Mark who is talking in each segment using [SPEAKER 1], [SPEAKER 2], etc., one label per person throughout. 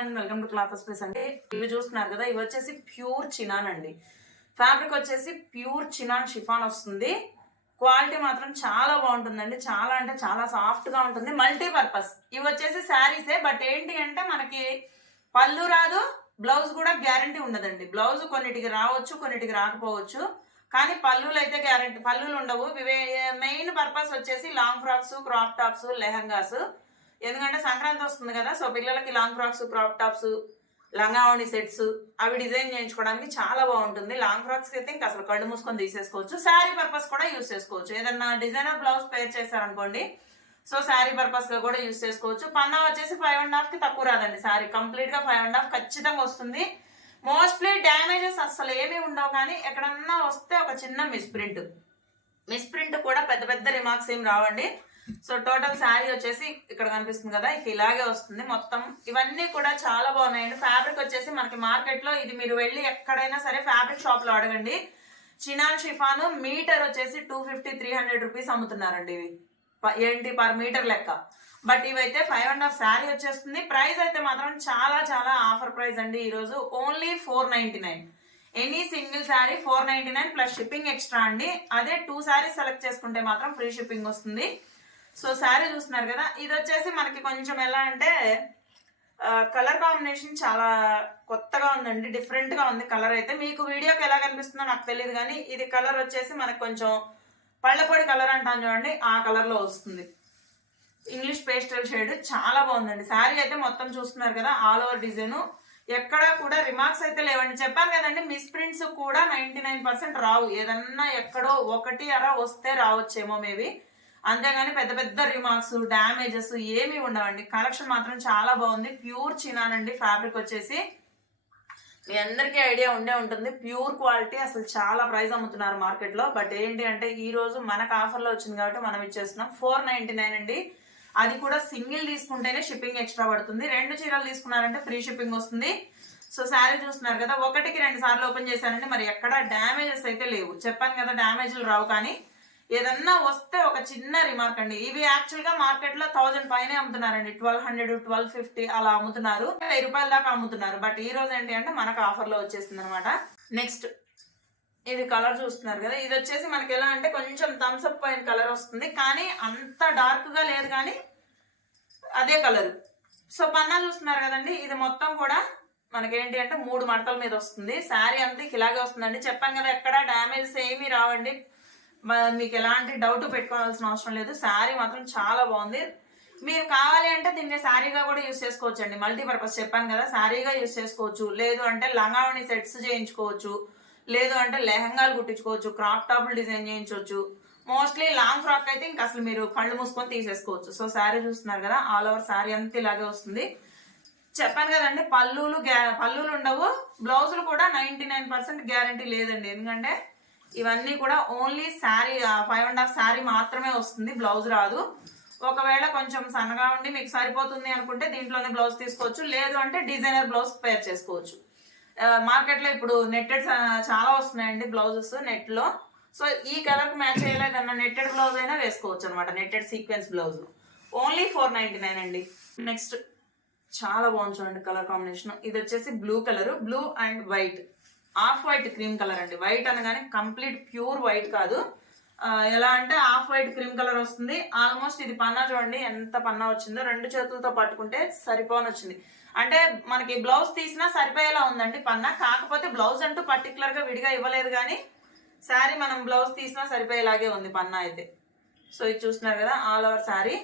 [SPEAKER 1] And welcome to cloth space అండి ఇవి చూస్తున్నారు కదా ఇవి వచ్చేసి ప్యూర్ చినాన్ అండి. ఫ్యాబ్రిక్ వచ్చేసి ప్యూర్ చినాన్ షిఫాన్ వస్తుంది. క్వాలిటీ మాత్రం చాలా బాగుంటుందండి. చాలా అంటే చాలా సాఫ్ట్గా ఉంటుంది. మల్టీ పర్పస్ ఇవి వచ్చేసి శారీసే బట్ ఏంటి అంటే మనకి పళ్ళు రాదు బ్లౌజ్ కూడా గ్యారంటీ ఉండదండి. బ్లౌజ్ కొన్నిటికి రావచ్చు కొన్నిటికి రాకపోవచ్చు. కానీ పళ్ళులు అయితే గ్యారంటీ పళ్ళులు ఉండవు. మెయిన్ పర్పస్ వచ్చేసి long frocks crop tops lehengas ఎందుకంటే సంక్రాంతి వస్తుంది కదా సో పిల్లలకి లాంగ్ ఫ్రాక్స్ క్రాప్ టాప్స్ లంగావణి సెట్స్ అవి డిజైన్ చేయించుకోవడానికి చాలా బాగుంటుంది. లాంగ్ ఫ్రాక్స్ అయితే ఇంకా అసలు కళ్ళు మూసుకొని తీసేసుకోవచ్చు. శారీ పర్పస్ కూడా యూస్ చేసుకోవచ్చు. ఏదన్నా డిజైనర్ బ్లౌజ్ పేర్ చేశారనుకోండి సో శారీ పర్పస్గా కూడా యూస్ చేసుకోవచ్చు. పన్నా వచ్చేసి ఫైవ్ అండ్ హాఫ్కి తక్కువ రాదండి శారీ కంప్లీట్గా ఫైవ్ అండ్ హాఫ్ ఖచ్చితంగా వస్తుంది. మోస్ట్లీ డ్యామేజెస్ అసలు ఏమీ ఉండవు కానీ ఎక్కడన్నా వస్తే ఒక చిన్న మిస్ప్రింట్ మిస్ప్రింట్ కూడా పెద్ద పెద్ద రిమార్క్స్ ఏం రావండి. సో టోటల్ శారీ వచ్చేసి ఇక్కడ కనిపిస్తుంది కదా ఇలాగే వస్తుంది మొత్తం. ఇవన్నీ కూడా చాలా బాగున్నాయండి ఫ్యాబ్రిక్ వచ్చేసి మనకి మార్కెట్లో ఇది మీరు వెళ్ళి ఎక్కడైనా సరే ఫ్యాబ్రిక్ షాప్లో అడగండి. చినాన్ షిఫాను మీటర్ వచ్చేసి two fifty three hundred rupees అమ్ముతున్నారండి ఇవి. ఏంటి పర్ మీటర్ లెక్క. బట్ ఇవైతే ఫైవ్ అండ్ హాఫ్ శారీ వచ్చేస్తుంది. ప్రైస్ అయితే మాత్రం చాలా చాలా ఆఫర్ ప్రైస్ అండి ఈరోజు. Only four ninety nine any single sari four ninety nine plus shipping extra అండి. అదే టూ శారీస్ సెలెక్ట్ చేసుకుంటే మాత్రం ఫ్రీ షిప్పింగ్ వస్తుంది. సో శారీ చూస్తున్నారు కదా ఇది వచ్చేసి మనకి కొంచెం ఎలా అంటే కలర్ కాంబినేషన్ చాలా కొత్తగా ఉందండి డిఫరెంట్గా ఉంది కలర్ అయితే. మీకు వీడియోకి ఎలా కనిపిస్తుందో నాకు తెలియదు కానీ ఇది కలర్ వచ్చేసి మనకి కొంచెం పళ్ళపొడి కలర్ అంటాను చూడండి ఆ కలర్లో వస్తుంది. ఇంగ్లీష్ పేస్టల్ షేడ్ చాలా బాగుందండి. శారీ అయితే మొత్తం చూస్తున్నారు కదా ఆల్ ఓవర్ డిజైను ఎక్కడా కూడా రిమార్క్స్ అయితే లేవండి. చెప్పాను కదండి మిస్ ప్రింట్స్ కూడా నైన్టీ నైన్ పర్సెంట్ రావు. ఏదన్నా ఎక్కడో ఒకటి అరా వస్తే రావచ్చేమో మేబీ అంతేగాని పెద్ద పెద్ద రిమార్క్స్ డ్యామేజెస్ ఏమీ ఉండవండి. కలెక్షన్ మాత్రం చాలా బాగుంది. ప్యూర్ చినానండి. ఫ్యాబ్రిక్ వచ్చేసి మీ అందరికీ ఐడియా ఉండే ఉంటుంది. ప్యూర్ క్వాలిటీ అసలు చాలా ప్రైస్ అమ్ముతున్నారు మార్కెట్లో బట్ ఏంటి అంటే ఈ రోజు మనకు ఆఫర్లో వచ్చింది కాబట్టి మనం ఇచ్చేస్తున్నాం. ఫోర్ నైన్టీ నైన్ అండి. అది కూడా సింగిల్ తీసుకుంటేనే షిప్పింగ్ ఎక్స్ట్రా పడుతుంది. రెండు చీరలు తీసుకున్నారంటే ఫ్రీ షిప్పింగ్ వస్తుంది. సో శారీ చూస్తున్నారు కదా ఒకటికి రెండు సార్లు ఓపెన్ చేశానండి. మరి ఎక్కడ డ్యామేజెస్ అయితే లేవు. చెప్పాను కదా డ్యామేజ్లు రావు కానీ ఏదన్నా వస్తే ఒక చిన్న రిమార్క్ అండి. ఇవి యాక్చువల్గా మార్కెట్లో థౌసండ్ పైనే అమ్ముతున్నారండి. ట్వెల్వ్ హండ్రెడ్ ట్వెల్వ్ ఫిఫ్టీ అలా అమ్ముతున్నారు. వెయ్యి రూపాయల దాకా అమ్ముతున్నారు. బట్ ఈ రోజు ఏంటి అంటే మనకు ఆఫర్లో వచ్చేసింది అనమాట నెక్స్ట్ ఇది కలర్ చూస్తున్నారు కదా. ఇది వచ్చేసి మనకి ఎలా అంటే కొంచెం థమ్స్ అప్ కలర్ వస్తుంది. కానీ అంత డార్క్గా లేదు కానీ అదే కలర్ సో పన్నా చూస్తున్నారు కదండి. ఇది మొత్తం కూడా మనకేంటి అంటే మూడు మడతల మీద వస్తుంది. శారీ అంతా ఇలాగే వస్తుందండి. చెప్పాను కదా ఎక్కడ డ్యామేజెస్ ఏమీ రావండి. మీకు ఎలాంటి డౌట్ పెట్టుకోవాల్సిన అవసరం లేదు. శారీ మాత్రం చాలా బాగుంది. మీరు కావాలి అంటే దీన్ని శారీగా కూడా యూస్ చేసుకోవచ్చు అండి మల్టీపర్పస్ చెప్పాను కదా శారీగా యూస్ చేసుకోవచ్చు. లేదు అంటే లంగావణి సెట్స్ చేయించుకోవచ్చు. లేదు అంటే లెహంగాలు కుట్టించుకోవచ్చు. క్రాప్ టాప్లు డిజైన్ చేయించవచ్చు. మోస్ట్లీ లాంగ్ ఫ్రాక్ అయితే ఇంకా అసలు మీరు కళ్ళు మూసుకొని తీసేసుకోవచ్చు. సో శారీ చూస్తున్నారు కదా ఆల్ ఓవర్ శారీ అంతా ఇలాగే వస్తుంది. చెప్పాను కదండి పళ్ళులు గ్యా- పళ్ళులు ఉండవు. బ్లౌజులు కూడా నైన్టీ నైన్ పర్సెంట్ గ్యారంటీ లేదండి. ఎందుకంటే ఇవన్నీ కూడా only sari five and half sari మాత్రమే వస్తుంది బ్లౌజ్ రాదు. ఒకవేళ కొంచెం సన్నగా ఉండి మీకు సరిపోతుంది అనుకుంటే దీంట్లోనే బ్లౌజ్ తీసుకోవచ్చు లేదు అంటే డిజైనర్ బ్లౌజ్ పేర్ చేసుకోవచ్చు. మార్కెట్లో ఇప్పుడు నెట్టెడ్ చాలా వస్తున్నాయండి బ్లౌజెస్ నెట్లో సో ఈ కలర్కి మ్యాచ్ అయ్యేలాగన్నా నెట్టెడ్ బ్లౌజ్ అయినా వేసుకోవచ్చు అనమాట netted sequence blouse only four ninety nine అండి. నెక్స్ట్ చాలా బాగుంది చూడండి కలర్ కాంబినేషన్ ఇది వచ్చేసి blue colour blue and white off white cream colour అండి. వైట్ అనగానే కంప్లీట్ ప్యూర్ వైట్ కాదు. ఎలా అంటే ఆఫ్ వైట్ క్రీమ్ కలర్ వస్తుంది. ఆల్మోస్ట్ ఇది పన్నా చూడండి ఎంత పన్నా వచ్చిందో. రెండు చేతులతో పట్టుకుంటే సరిపోని వచ్చింది అంటే మనకి బ్లౌజ్ తీసినా సరిపోయేలా ఉందండి పన్నా. కాకపోతే బ్లౌజ్ అంటూ పర్టికులర్గా విడిగా ఇవ్వలేదు కానీ శారీ మనం బ్లౌజ్ తీసినా సరిపోయేలాగే ఉంది పన్నా అయితే. సో ఇది చూస్తున్నారు కదా all over sari.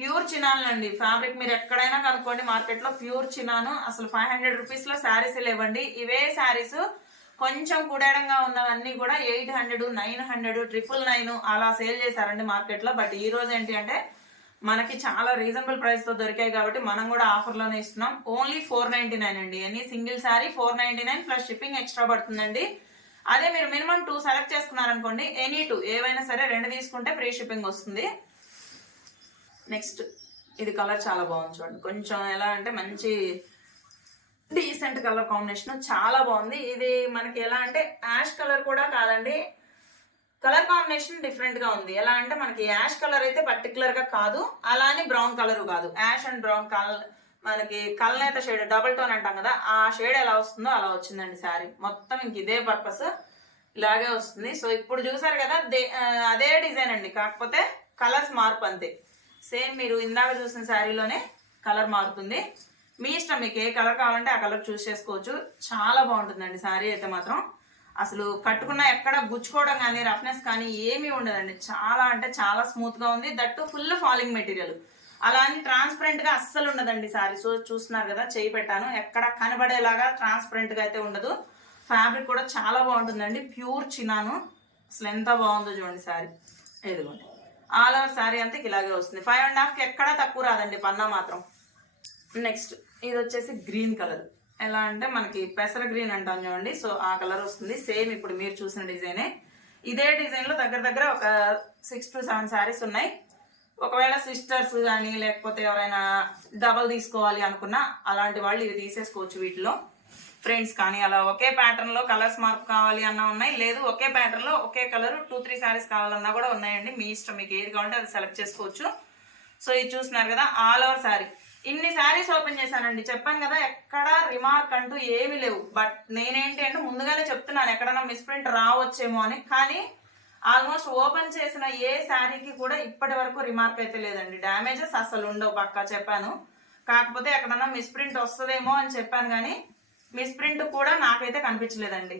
[SPEAKER 1] Pure chinon అండి. ఫ్యాబ్రిక్ మీరు ఎక్కడైనా కనుక్కోండి మార్కెట్లో ప్యూర్ చినాను. అసలు ఫైవ్ హండ్రెడ్ రూపీస్లో శారీస్ లేవండి. ఇవే శారీస్ కొంచెం కుడేడంగా ఉన్నవన్నీ కూడా eight hundred nine hundred triple nine అలా సేల్ చేశారండి మార్కెట్లో బట్ ఈ రోజు ఏంటి అంటే మనకి చాలా రీజనబుల్ ప్రైస్తో దొరికాయి కాబట్టి మనం కూడా ఆఫర్లోనే ఇస్తున్నాం. ఓన్లీ ఫోర్ నైన్టీ నైన్ అండి. Any single sari four ninety nine plus shipping extra పడుతుందండి. అదే మీరు మినిమం టూ సెలెక్ట్ చేసుకున్నారనుకోండి ఎనీ టూ ఏవైనా సరే రెండు తీసుకుంటే ఫ్రీ షిప్పింగ్ వస్తుంది. నెక్స్ట్ ఇది కలర్ చాలా బాగుంది చూడండి. కొంచెం ఎలా అంటే మంచి డీసెంట్ కలర్ కాంబినేషన్ చాలా బాగుంది. ఇది మనకి ఎలా అంటే యాష్ కలర్ కూడా కాదండి. కలర్ కాంబినేషన్ డిఫరెంట్గా ఉంది. ఎలా అంటే మనకి యాష్ కలర్ అయితే పర్టికులర్గా కాదు. అలానే బ్రౌన్ కలర్ కాదు. యాష్ అండ్ బ్రౌన్ కలర్ మనకి కల్నేత షేడ్ డబుల్ టోన్ అంటాం కదా ఆ షేడ్ ఎలా వస్తుందో అలా వచ్చిందండి శారీ. మొత్తం ఇంక ఇదే పర్పస్ ఇలాగే వస్తుంది. సో ఇప్పుడు చూసారు కదా దే- అదే డిజైన్ అండి. కాకపోతే కలర్స్ మార్పు అంతే. సేమ్ మీరు ఇందాక చూసిన శారీలోనే కలర్ మారుతుంది. మీ ఇష్టం మీకు ఏ కలర్ కావాలంటే ఆ కలర్ చూస్ చేసుకోవచ్చు. చాలా బాగుంటుందండి శారీ అయితే మాత్రం. అసలు కట్టుకున్న ఎక్కడ గుచ్చుకోవడం కానీ రఫ్నెస్ కానీ ఏమీ ఉండదండి. చాలా అంటే చాలా స్మూత్గా ఉంది. దట్టు ఫుల్ ఫాలింగ్ మెటీరియల్ అలా అని ట్రాన్స్పరెంట్గా అస్సలు ఉండదండి సారీ సో చూస్తున్నారు కదా చేయి పెట్టాను. ఎక్కడ కనబడేలాగా ట్రాన్స్పరెంట్గా అయితే ఉండదు. ఫ్యాబ్రిక్ కూడా చాలా బాగుంటుందండి. ప్యూర్ చినాను అసలు ఎంత బాగుందో చూడండి సారీ ఎదుగుంటుంది ఆల్ ఓవర్ శారీ అంతా ఇలాగే వస్తుంది. ఫైవ్ అండ్ హాఫ్కి ఎక్కడా తక్కువ రాదండి పన్నా మాత్రం. నెక్స్ట్ ఇది వచ్చేసి గ్రీన్ కలర్ ఎలా అంటే మనకి పెసర గ్రీన్ అంటాం చూడండి సో ఆ కలర్ వస్తుంది. సేమ్ ఇప్పుడు మీరు చూసిన డిజైనే ఇదే డిజైన్లో దగ్గర దగ్గర ఒక సిక్స్ టు సెవెన్ శారీస్ ఉన్నాయి. ఒకవేళ సిస్టర్స్ కానీ లేకపోతే ఎవరైనా డబల్ తీసుకోవాలి అనుకున్నా అలాంటి వాళ్ళు ఇవి తీసేసుకోవచ్చు వీటిలో. ఫ్రెండ్స్ కానీ అలా ఒకే ప్యాటర్న్లో కలర్స్ మార్పు కావాలి అన్న ఉన్నాయి. లేదు ఒకే ప్యాటర్న్లో ఒకే కలర్ టూ త్రీ శారీస్ కావాలన్నా కూడా ఉన్నాయండి. మీ ఇష్టం మీకు ఏది కావాలంటే అది సెలెక్ట్ చేసుకోవచ్చు. సో ఇది చూస్తున్నారు కదా ఆల్ ఓవర్ శారీ ఇన్ని శారీస్ ఓపెన్ చేశానండి. చెప్పాను కదా ఎక్కడ రిమార్క్ అంటూ ఏమీ లేవు. బట్ నేనేంటి అంటే ముందుగానే చెప్తున్నాను ఎక్కడన్నా మిస్ప్రింట్ రావచ్చేమో అని. కానీ ఆల్మోస్ట్ ఓపెన్ చేసిన ఏ శారీకి కూడా ఇప్పటి వరకు రిమార్క్ అయితే లేదండి. డ్యామేజెస్ అసలు ఉండవు పక్కా చెప్పాను. కాకపోతే ఎక్కడన్నా మిస్ప్రింట్ వస్తుందేమో అని చెప్పాను కానీ మిస్ప్రింట్ కూడా నాకైతే కనిపించలేదండి.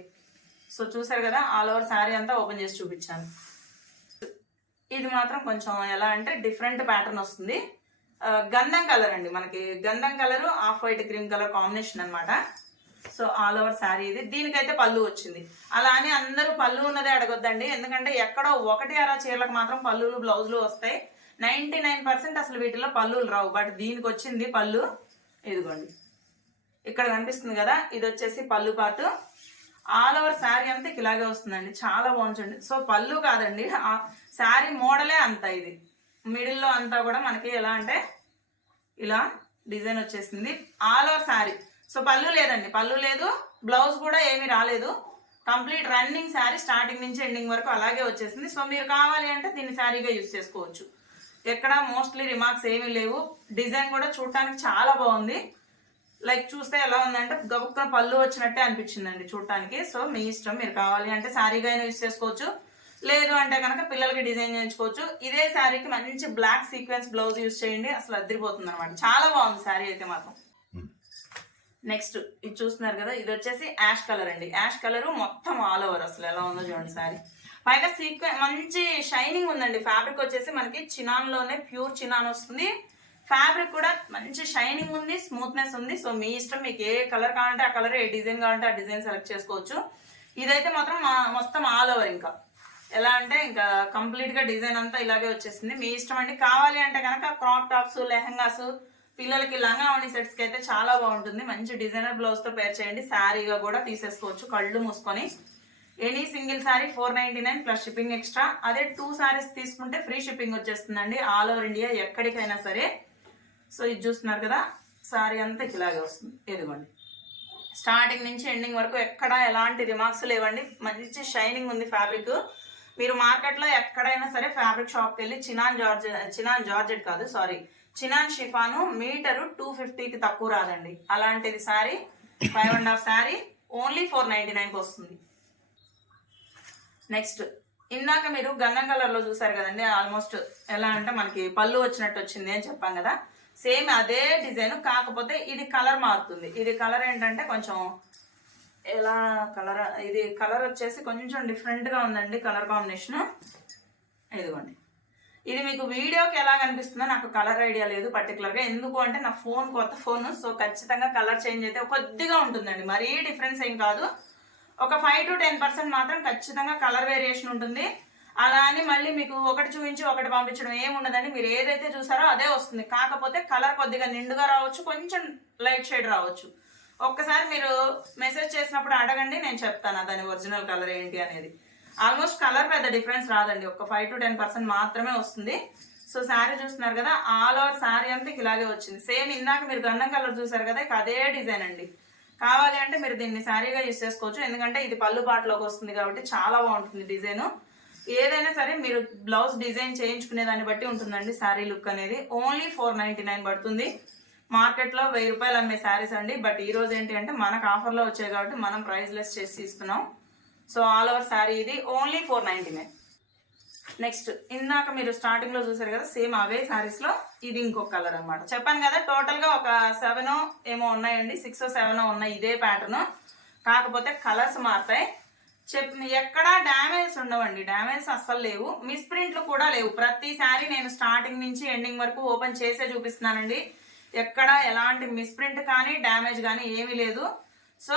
[SPEAKER 1] సో చూసారు కదా ఆల్ ఓవర్ శారీ అంతా ఓపెన్ చేసి చూపించాను. ఇది మాత్రం కొంచెం ఎలా అంటే డిఫరెంట్ ప్యాటర్న్ వస్తుంది. గంధం కలర్ అండి మనకి. గంధం colour off white cream colour combination అనమాట సో ఆల్ ఓవర్ శారీ ఇది. దీనికైతే పళ్ళు వచ్చింది. అలా అని అందరూ పళ్ళు ఉన్నదే అడగొద్దండి. ఎందుకంటే ఎక్కడో ఒకటి అరా చీరలకు మాత్రం పళ్ళులు బ్లౌజులు వస్తాయి. నైంటీ నైన్ పర్సెంట్ అసలు వీటిలో పళ్ళులు రావు. బట్ దీనికి వచ్చింది పళ్ళు. ఇదిగోండి. ఇక్కడ కనిపిస్తుంది కదా ఇది వచ్చేసి పళ్ళు పాటు. ఆల్ ఓవర్ శారీ అంతా ఇలాగే వస్తుందండి. చాలా బాగుంటుంది సో పళ్ళు కాదండి ఆ శారీ మోడలే అంత ఇది. మిడిల్లో అంతా కూడా మనకి ఎలా అంటే ఇలా డిజైన్ వచ్చేసింది. ఆల్ ఓవర్ శారీ సో పళ్ళు లేదండి. పళ్ళు లేదు బ్లౌజ్ కూడా ఏమీ రాలేదు. కంప్లీట్ రన్నింగ్ శారీ స్టార్టింగ్ నుంచి ఎండింగ్ వరకు అలాగే వచ్చేసింది. సో మీరు కావాలి అంటే దీన్ని శారీగా యూజ్ చేసుకోవచ్చు. ఎక్కడ మోస్ట్లీ రిమార్క్స్ ఏమీ లేవు. డిజైన్ కూడా చూడటానికి చాలా బాగుంది. లైక్ చూస్తే ఎలా ఉందంటే గబుక్కున పళ్ళు వచ్చినట్టే అనిపించిందండి చూడటానికి సో మీ ఇష్టం మీరు కావాలి అంటే శారీగా అయినా యూస్ చేసుకోవచ్చు. లేదు అంటే కనుక పిల్లలకి డిజైన్ చేయించుకోవచ్చు. ఇదే శారీకి మంచి బ్లాక్ సీక్వెన్స్ బ్లౌజ్ యూస్ చేయండి అసలు అద్దరిపోతుంది అనమాట చాలా బాగుంది శారీ అయితే మాత్రం. నెక్స్ట్ ఇది చూస్తున్నారు కదా ఇది వచ్చేసి యాష్ కలర్ అండి. యాష్ కలర్ మొత్తం ఆల్ ఓవర్ అసలు ఎలా ఉందో చూడండి సారీ పైగా సీక్వెన్ మంచి షైనింగ్ ఉందండి. ఫ్యాబ్రిక్ వచ్చేసి మనకి చినాన్లోనే ప్యూర్ చినాన్ వస్తుంది. ఫ్యాబ్రిక్ కూడా మంచి షైనింగ్ ఉంది స్మూత్నెస్ ఉంది. సో మీ ఇష్టం మీకు ఏ కలర్ కావాలంటే ఆ కలర్ ఏ డిజైన్ కావాలంటే ఆ డిజైన్ సెలెక్ట్ చేసుకోవచ్చు. ఇదైతే మాత్రం మా- మొత్తం ఆల్ ఓవర్ ఇంకా. ఎలా అంటే ఇంకా కంప్లీట్గా డిజైన్ అంతా ఇలాగే వచ్చేసింది. మీ ఇష్టం అండి. కావాలి అంటే కనుక క్రాప్ టాప్స్ లెహంగాస్ పిల్లలకి లంగా ఓణి సెట్స్కి అయితే చాలా బాగుంటుంది. మంచి డిజైనర్ బ్లౌజ్తో పేర్ చేయండి. శారీగా కూడా తీసేసుకోవచ్చు కళ్ళు మూసుకొని. Any single sari four ninety nine plus shipping extra. అదే టూ శారీస్ తీసుకుంటే ఫ్రీ షిప్పింగ్ వచ్చేస్తుందండి. ఆల్ ఓవర్ ఇండియా ఎక్కడికైనా సరే. సో ఇది చూస్తున్నారు కదా సారీ అంతా ఇలాగే వస్తుంది. ఎదుగోండి స్టార్టింగ్ నుంచి ఎండింగ్ వరకు ఎక్కడ ఎలాంటి రిమార్క్స్ లేవండి. మంచి షైనింగ్ ఉంది ఫ్యాబ్రిక్ మీరు మార్కెట్లో ఎక్కడైనా సరే ఫ్యాబ్రిక్ షాప్కి వెళ్ళి చినాన్ జార్జ్ చినాన్ జార్జెట్ కాదు sorry chinon chiffon metre two ఫిఫ్టీకి తక్కువ రాదండి. అలాంటిది sari five and half sari only four ninety నైన్కి వస్తుంది. నెక్స్ట్ ఇందాక మీరు గంగం కలర్లో చూసారు కదండి ఆల్మోస్ట్ ఎలా అంటే మనకి పళ్ళు వచ్చినట్టు వచ్చింది అని చెప్పాం కదా. సేమ్ అదే డిజైన్ కాకపోతే ఇది కలర్ మారుతుంది. ఇది కలర్ ఏంటంటే కొంచెం ఎలా కలర్ ఇది కలర్ వచ్చేసి కొంచెం డిఫరెంట్గా ఉందండి కలర్ కాంబినేషన్. ఇదిగోండి. ఇది మీకు వీడియోకి ఎలా కనిపిస్తుందో నాకు కలర్ ఐడియా లేదు పర్టికులర్గా ఎందుకు అంటే నా ఫోన్ కొత్త ఫోన్ సో ఖచ్చితంగా కలర్ చేంజ్ అయితే కొద్దిగా ఉంటుందండి. మరీ డిఫరెన్స్ ఏం కాదు. ఒక ఫైవ్ టు టెన్ పర్సెంట్ మాత్రం ఖచ్చితంగా కలర్ వేరియేషన్ ఉంటుంది. అలా అని మళ్ళీ మీకు ఒకటి చూపించి ఒకటి పంపించడం ఏముండదండి. మీరు ఏదైతే చూసారో అదే వస్తుంది. కాకపోతే కలర్ కొద్దిగా నిండుగా రావచ్చు కొంచెం లైట్ షేడ్ రావచ్చు. ఒక్కసారి మీరు మెసేజ్ చేసినప్పుడు అడగండి నేను చెప్తాను దాని ఒరిజినల్ కలర్ ఏంటి అనేది. ఆల్మోస్ట్ కలర్ పెద్ద డిఫరెన్స్ రాదండి. ఒక ఫైవ్ టు టెన్ పర్సెంట్ మాత్రమే వస్తుంది. సో శారీ చూస్తున్నారు కదా ఆల్ ఓవర్ శారీ అంతా ఇలాగే వచ్చింది. సేమ్ ఇందాక మీరు గంధం కలర్ చూసారు కదా ఇక అదే డిజైన్ అండి. కావాలి అంటే మీరు దీన్ని శారీగా యూస్ చేసుకోవచ్చు. ఎందుకంటే ఇది పళ్ళు పాటలోకి వస్తుంది కాబట్టి చాలా బాగుంటుంది డిజైను. ఏదైనా సరే మీరు బ్లౌజ్ డిజైన్ చేయించుకునే దాన్ని బట్టి ఉంటుందండి శారీ లుక్ అనేది. ఓన్లీ ఫోర్ నైన్టీ నైన్ పడుతుంది. మార్కెట్లో వెయ్యి రూపాయలు అమ్మే శారీస్ అండి. బట్ ఈ రోజు ఏంటి అంటే మనకు ఆఫర్లో వచ్చాయి కాబట్టి మనం ప్రైస్ లెస్ చేసి తీసుకున్నాం. సో ఆల్ ఓవర్ శారీ ఇది only four ninety nine next ఇందాక మీరు స్టార్టింగ్లో చూసారు కదా సేమ్ అవే సారీస్లో ఇది ఇంకొక కలర్ అనమాట చెప్పాను కదా టోటల్గా ఒక సెవెన్ ఏమో ఉన్నాయండి సిక్స్ సెవెన్ ఉన్నాయి ఇదే ప్యాటర్న్ కాకపోతే కలర్స్ మారుతాయి. చెప్ ఎక్కడా డ్యామేజ్ ఉండవండి. డ్యామేజ్ అస్సలు లేవు. మిస్ప్రింట్లు కూడా లేవు. ప్రతిసారి నేను స్టార్టింగ్ నుంచి ఎండింగ్ వరకు ఓపెన్ చేసే చూపిస్తున్నానండి. ఎక్కడ ఎలాంటి మిస్ప్రింట్ కానీ డ్యామేజ్ కానీ ఏమీ లేదు. సో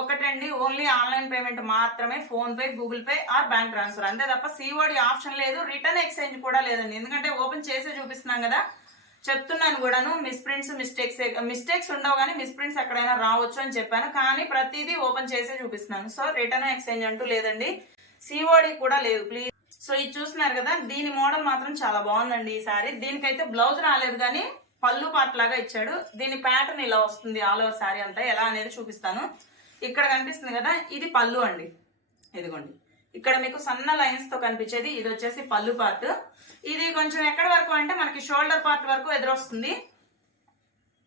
[SPEAKER 1] ఒకటండి ఓన్లీ ఆన్లైన్ పేమెంట్ మాత్రమే PhonePe Google Pay or bank transfer అంతే తప్ప సిఓడి ఆప్షన్ లేదు. రిటర్న్ ఎక్స్చేంజ్ కూడా లేదండి. ఎందుకంటే ఓపెన్ చేసే చూపిస్తున్నాం కదా. చెప్తున్నాను కూడాను మిస్ప్రింట్స్ మిస్టేక్స్ మిస్టేక్స్ ఉండవు కానీ మిస్ప్రింట్స్ ఎక్కడైనా రావచ్చు అని చెప్పాను. కానీ ప్రతిదీ ఓపెన్ చేసే చూపిస్తున్నాను. సో రిటర్న్ ఎక్స్చేంజ్ అంటూ లేదండి. సిఓడి కూడా లేదు ప్లీజ్ సో ఇది చూస్తున్నారు కదా దీని మోడల్ మాత్రం చాలా బాగుందండి ఈ సారీ దీనికైతే బ్లౌజ్ రాలేదు కానీ పళ్ళు పాట లాగా ఇచ్చాడు. దీని ప్యాటర్న్ ఇలా వస్తుంది ఆల్ ఓవర్ శారీ అంతా. ఎలా అనేది చూపిస్తాను. ఇక్కడ కనిపిస్తుంది కదా ఇది పళ్ళు అండి. ఇదిగోండి. ఇక్కడ మీకు సన్న లైన్స్తో కనిపించేది. ఇది వచ్చేసి పళ్ళు పార్ట్ ఇది కొంచెం ఎక్కడ వరకు అంటే మనకి షోల్డర్ పార్ట్ వరకు ఎదురొస్తుంది.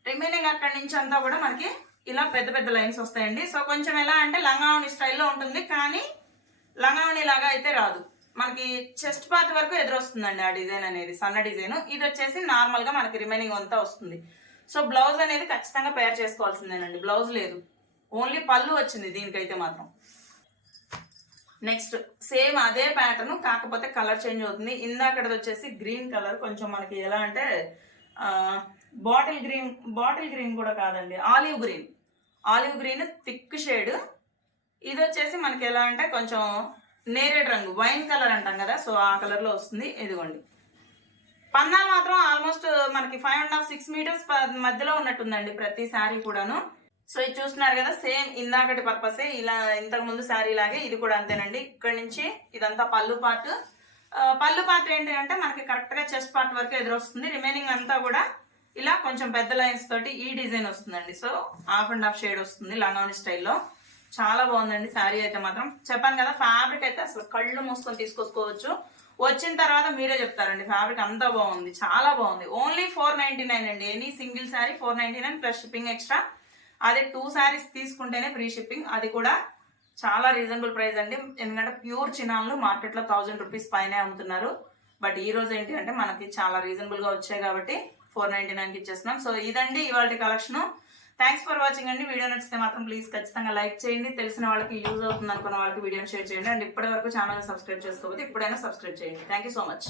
[SPEAKER 1] రిమైనింగ్ అక్కడి నుంచి అంతా కూడా మనకి ఇలా పెద్ద పెద్ద లైన్స్ వస్తాయండి. సో కొంచెం ఎలా అంటే లంగావణి స్టైల్లో ఉంటుంది. కానీ లంగావణి లాగా అయితే రాదు. మనకి చెస్ట్ పార్ట్ వరకు ఎదురొస్తుందండి ఆ డిజైన్ అనేది సన్న డిజైన్ ఇది వచ్చేసి నార్మల్గా మనకి రిమైనింగ్ అంతా వస్తుంది. సో బ్లౌజ్ అనేది ఖచ్చితంగా పేర్ చేసుకోవాల్సిందేనండి. బ్లౌజ్ లేదు. ఓన్లీ పళ్ళు వచ్చింది దీనికైతే మాత్రం. నెక్స్ట్ సేమ్ అదే ప్యాటర్న్ కాకపోతే కలర్ చేంజ్ అవుతుంది. ఇందాకది వచ్చేసి గ్రీన్ కలర్ కొంచెం మనకి ఎలా అంటే బాటిల్ గ్రీన్ బాటిల్ గ్రీన్ కూడా కాదండి olive green olive green thick shade ఇది వచ్చేసి మనకి ఎలా అంటే కొంచెం నేరేడ్ రంగు వైన్ కలర్ అంటాం కదా సో ఆ కలర్లో వస్తుంది. ఇదిగోండి. పన్నా మాత్రం ఆల్మోస్ట్ మనకి five and half six metres మధ్యలో ఉన్నట్టుందండి ప్రతి శారీ కూడాను. సో ఇది చూస్తున్నారు కదా సేమ్ ఇందాకటి పర్పసే ఇలా ఇంతకు ముందు శారీ లాగే ఇది కూడా అంతేనండి. ఇక్కడ నుంచి ఇదంతా పళ్ళు పార్ట్ పళ్ళు పార్ట్ ఏంటి అంటే మనకి కరెక్ట్గా చెస్ట్ పార్ట్ వరకు ఎదురొస్తుంది. రిమైనింగ్ అంతా కూడా ఇలా కొంచెం పెద్ద లైన్స్ తోటి ఈ డిజైన్ వస్తుందండి. So half and half shade వస్తుంది లంగావని స్టైల్లో చాలా బాగుందండి శారీ అయితే మాత్రం. చెప్పాను కదా ఫ్యాబ్రిక్ అయితే అసలు కళ్ళు మూసుకొని తీసుకొచ్చుకోవచ్చు. వచ్చిన తర్వాత మీరే చెప్తారండి ఫ్యాబ్రిక్ అంతా బాగుంది చాలా బాగుంది. ఓన్లీ ఫోర్ నైన్టీ నైన్ అండి. Any single sari four ninety nine plus shipping extra అదే టూ శారీస్ తీసుకుంటేనే ఫ్రీ షిప్పింగ్. అది కూడా చాలా రీజనబుల్ ప్రైస్ అండి. ఎందుకంటే ప్యూర్ చినాన్లు మార్కెట్లో థౌజండ్ రూపీస్ పైనే అమ్ముతున్నారు. బట్ ఈ రోజు ఏంటి అంటే మనకి చాలా రీజనబుల్గా వచ్చాయి కాబట్టి ఫోర్ నైన్టీ నైన్కి ఇచ్చేస్తున్నాం. సో ఇదండి ఇవాళ కలెక్షన్ థ్యాంక్స్ ఫర్ వాచింగ్ అండి. వీడియో నచ్చితే మాత్రం ప్లీజ్ ఖచ్చితంగా లైక్ చేయండి. తెలిసిన వాళ్ళకి యూజ్ అవుతుంది అనుకున్న వాళ్ళకి వీడియోని షేర్ చేయండి. అండ్ ఇప్పటి వరకు ఛానల్ సబ్స్క్రైబ్ చేసుకోకపోతే ఇప్పుడైనా సబ్స్క్రైబ్ చేయండి. Thank you so much